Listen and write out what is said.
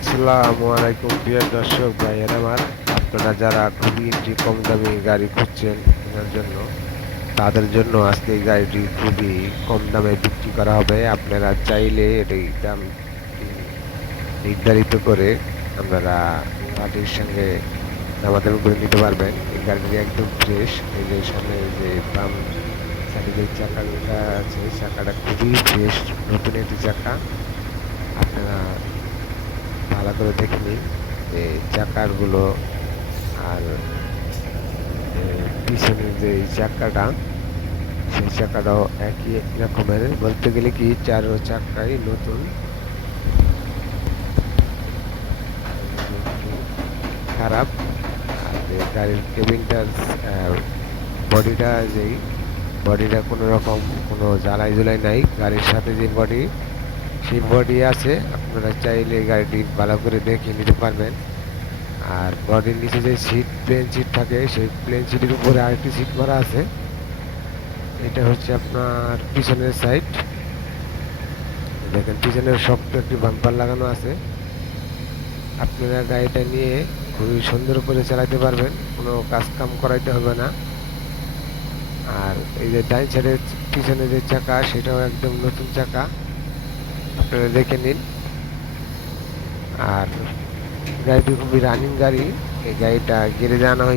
আসসালামু আলাইকুম, প্রিয় দর্শক ভাইয়ের আমার। আপনারা যারা খুবই একটি কম দামি গাড়ি খুঁজছেন কেনার জন্য, তাদের জন্য আজকে এই গাড়িটি খুবই কম দামে বিক্রি করা হবে। আপনারা চাইলে এটি দাম নির্ধারিত করে আপনারা গাড়ির সঙ্গে দামাদামি করে নিতে পারবেন। এই গাড়িটি একদম ফ্রেশ এই যে সামনে যে বাম সাইডে যে চাকাটা আছে, চাকাটা খুবই ফ্রেশ নতুন একটি চাকা। করে দেখে নিন যে চাকারগুলো আর পিছনের যে চাকাটা, সেই চাকাটাও একই রকমের। বলতে গেলে কি চার চাকাই নতুন। খারাপ। আর গাড়ির কেবিনটার বডিটা যেই, বডিটা কোনো রকম কোনো জ্বালাই জুলাই নাই। গাড়ির সাথে যে বডি সেই বডি আছে, আপনারা চাইলে গাড়িটি ভালো করে দেখে নিতে পারবেন। আর বডির নিচে যে সিট প্লেন সিট থাকে, সেই প্লেন সিটের উপরে আরেকটি সিট মারা আছে। এটা হচ্ছে আপনার পিছনের সাইড দেখেন, পিছনের শক্ত একটি বাম্পার লাগানো আছে। আপনারা গাড়িটা নিয়ে খুবই সুন্দর করে চালাতে পারবেন, কোনো কাজ কাম করাইতে হবে না। আর এই যে ডাইন সাইডের পিছনে যে চাকা, সেটাও একদম নতুন চাকা। আপনারা দেখে নিন। আর গাড়িটি খুবই রানিং গাড়ি। এই গাড়িটা গেড়ে আনা হয়েছে।